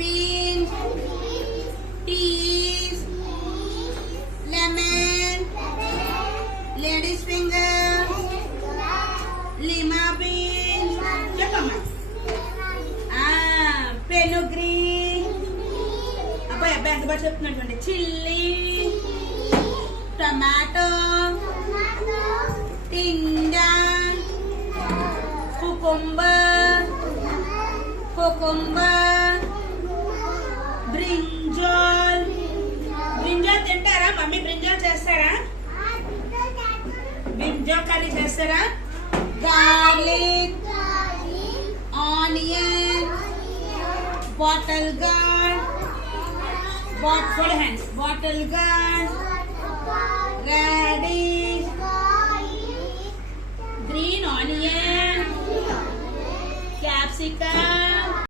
bean, teas, lemon, lady's finger, lima bean, చెప్పమ్మా fenugreek, అబ్బాయి అబ్బాయి ఎంత బాగా చెప్తున్నటువంటి చిల్లీ, టమాటో, టింజాన్, cucumber, బ్రింజాల్. బ్రింజాల్ తింటారా మమ్మీ? బ్రింజాల్ చేస్తారా? బ్రింజాల్ కర్రీ చేస్తారా? Garlic, onion, bottle gourd, full hands, bottle gourd, radish, green onion, capsicum,